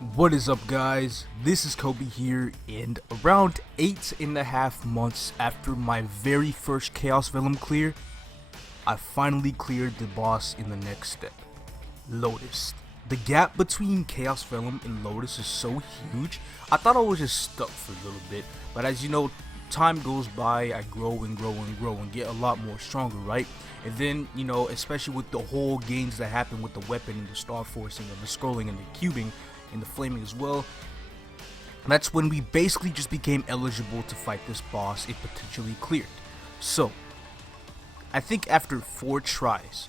What is up, guys? This is Kobe here, and around 8.5 months after my very first Chaos Venom clear, I finally cleared the boss in the next step, Lotus. The gap between Chaos Venom and Lotus is so huge. I thought I was just stuck for a little bit, but as you know, time goes by, I grow and grow and grow and get a lot more stronger, right? And then, you know, especially with the whole gains that happen with the weapon and the star forcing and the scrolling and the cubing and the flaming as well, that's when we basically just became eligible to fight this boss if potentially cleared. So I think after 4 tries,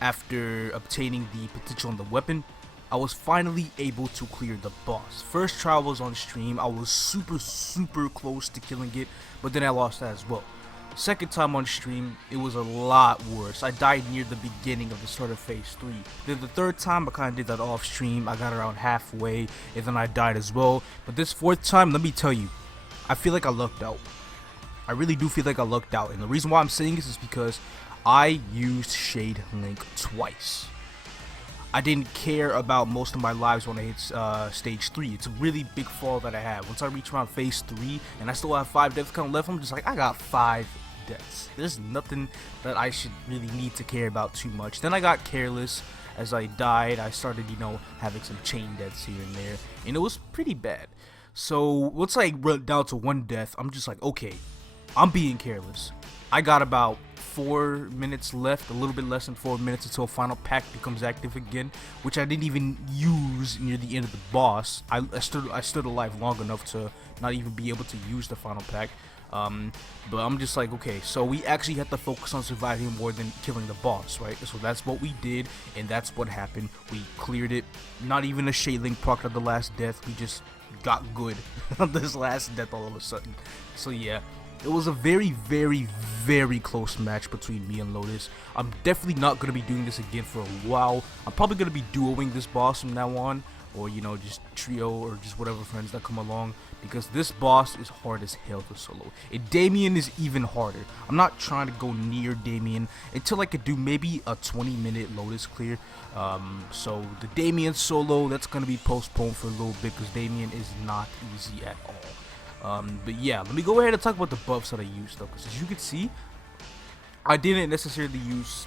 after obtaining the potential on the weapon, I was finally able to clear the boss. First try was on stream, I was super close to killing it, but then I lost that as well. Second time on stream, it was a lot worse. I died near the beginning of the start of phase 3. Then the third time, I kind of did that off stream. I got around halfway, and then I died as well. But this fourth time, let me tell you, I feel like I lucked out. I really do feel like I lucked out. And the reason why I'm saying this is because I used Shade Link twice. I didn't care about most of my lives when I hit stage 3. It's a really big fall that I have. Once I reach around phase 3 and I still have 5 death count left, I'm just like, I got 5 deaths. There's nothing that I should really need to care about too much. Then I got careless. As I died, I started, you know, having some chain deaths here and there, and it was pretty bad. So once I went down to 1 death, I'm just like, okay, I'm being careless. I got about 4 minutes left, a little bit less than 4 minutes until final pack becomes active again, which I didn't even use near the end of the boss. I stood alive long enough to not even be able to use the final pack. But I'm just like, okay, so we actually have to focus on surviving more than killing the boss, right? So that's what we did, and that's what happened. We cleared it. Not even a Shade Link proc on the last death. We just got good on this last death all of a sudden. So yeah, it was a very close match between me and Lotus. I'm definitely not going to be doing this again for a while. I'm probably going to be duoing this boss from now on, or, you know, just trio or just whatever friends that come along, because this boss is hard as hell to solo. And Damien is even harder. I'm not trying to go near Damien until I could do maybe a 20-minute Lotus clear. So the Damien solo, that's going to be postponed for a little bit because Damien is not easy at all. But yeah, let me go ahead and talk about the buffs that I used though, because as you can see, I didn't necessarily use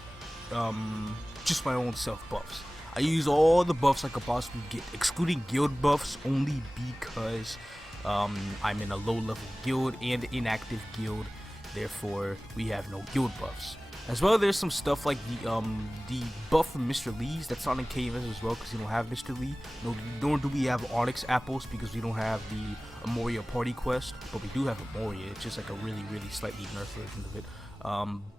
just my own self buffs. I use all the buffs I could possibly get, excluding guild buffs only because I'm in a low level guild and inactive guild, therefore we have no guild buffs. As well, there's some stuff like the buff from Mr. Lee's that's not in KMS as well, because you don't have Mr. Lee. Nor do we have Onyx apples because we don't have the Amoria party quest, but we do have Amoria. It's just like a really slightly nerfed version of it.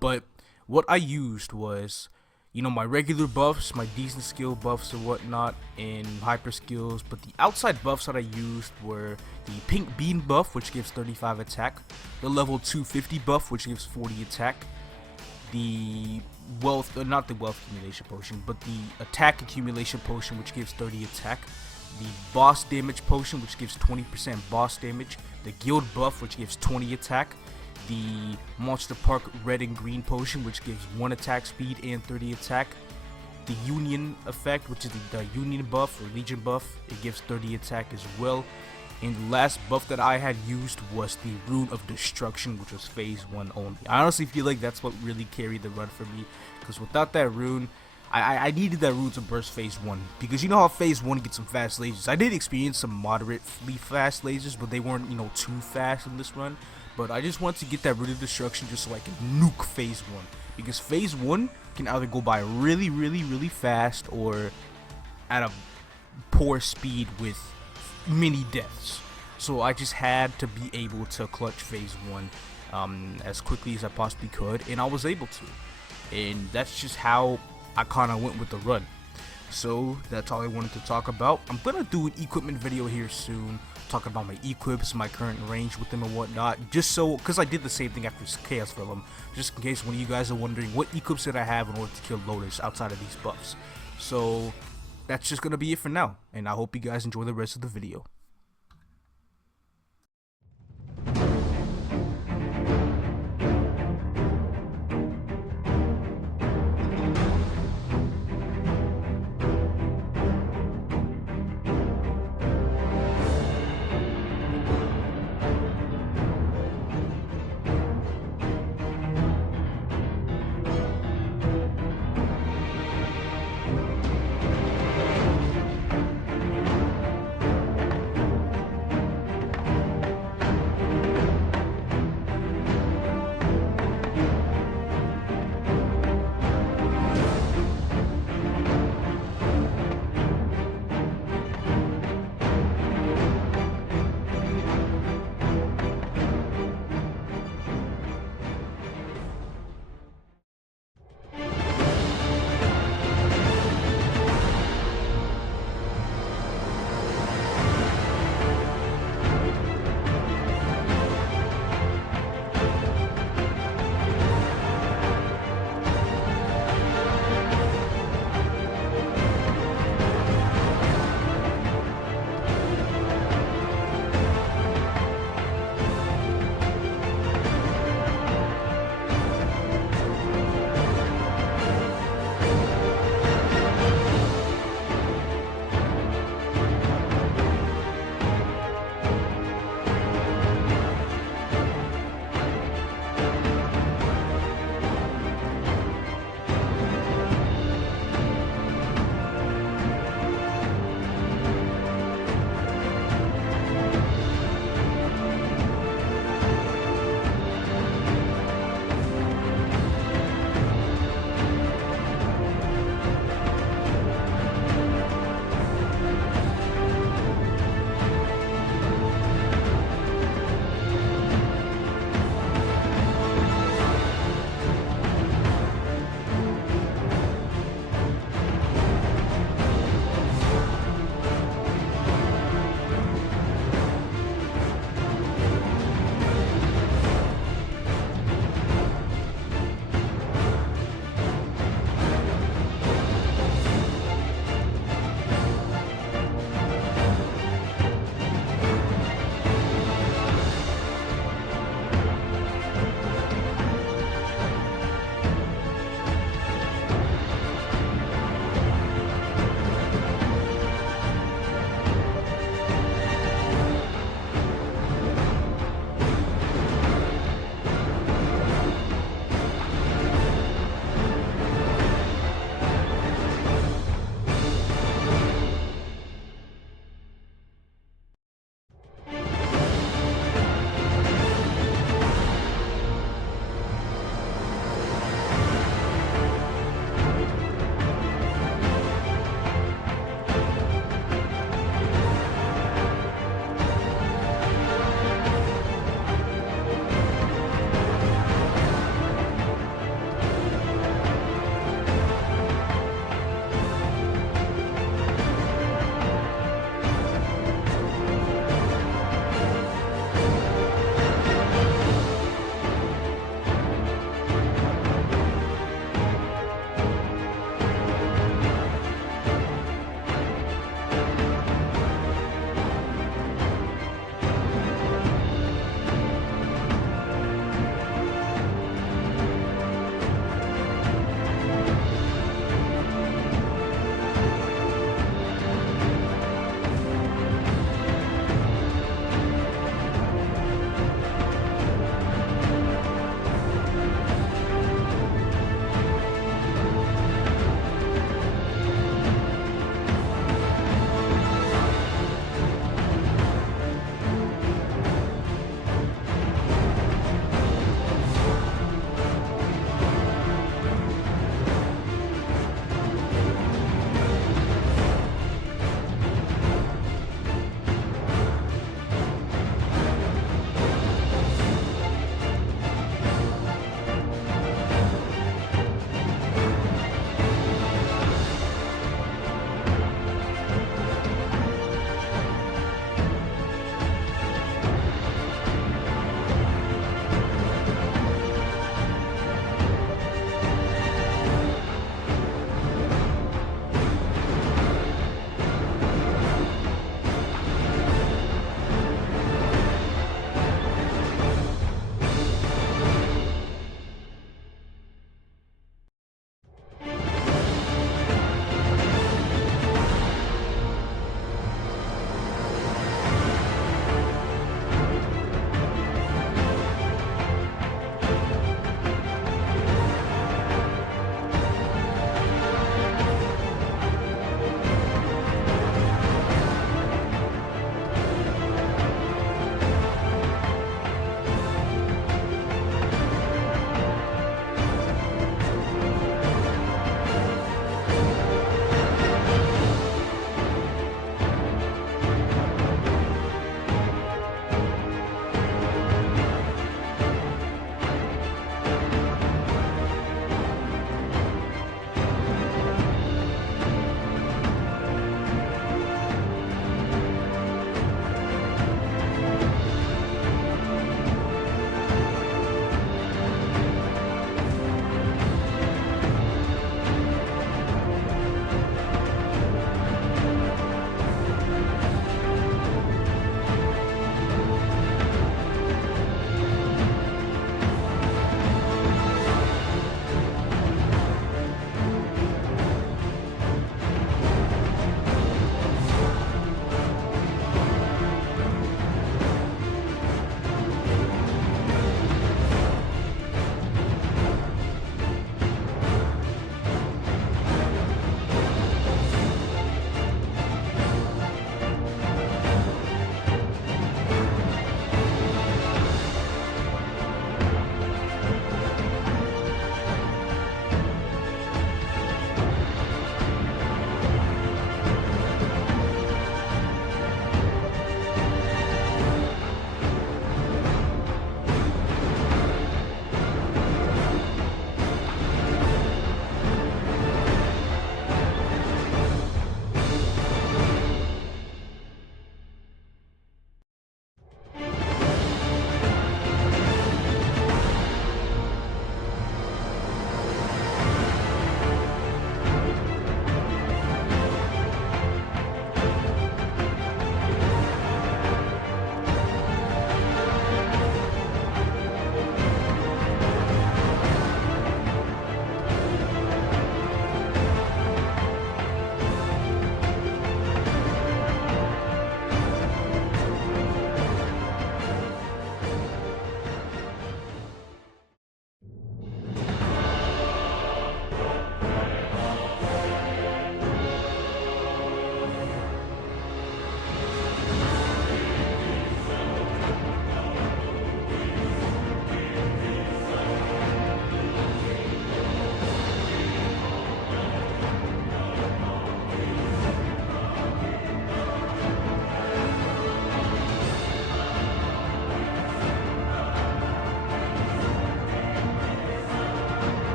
But what I used was, you know, my regular buffs, my decent skill buffs and whatnot, and hyper skills. But the outside buffs that I used were the pink bean buff, which gives 35 attack, the level 250 buff, which gives 40 attack, the wealth, not the wealth accumulation potion, but the attack accumulation potion, which gives 30 attack, the boss damage potion, which gives 20% boss damage, the guild buff, which gives 20 attack, the Monster Park red and green potion, which gives 1 attack speed and 30 attack, the Union effect, which is the Union buff or Legion buff, it gives 30 attack as well. And the last buff that I had used was the Rune of Destruction, which was phase 1 only. I honestly feel like that's what really carried the run for me, because without that rune, I needed that rune to burst phase 1, because you know how phase 1 gets some fast lasers. I did experience some moderately fast lasers, but they weren't, you know, too fast in this run. But I just wanted to get that Rune of Destruction just so I can nuke phase 1, because phase 1 can either go by really fast or at a poor speed with many deaths. So I just had to be able to clutch phase 1 as quickly as I possibly could, and I was able to. And that's just how I kind of went with the run. So that's all I wanted to talk about. I'm gonna do an equipment video here soon, talking about my equips, my current range with them and whatnot, just so, because I did the same thing after Chaos Venom, just in case one of you guys are wondering what equips did I have in order to kill Lotus outside of these buffs. So that's just gonna be it for now, and I hope you guys enjoy the rest of the video.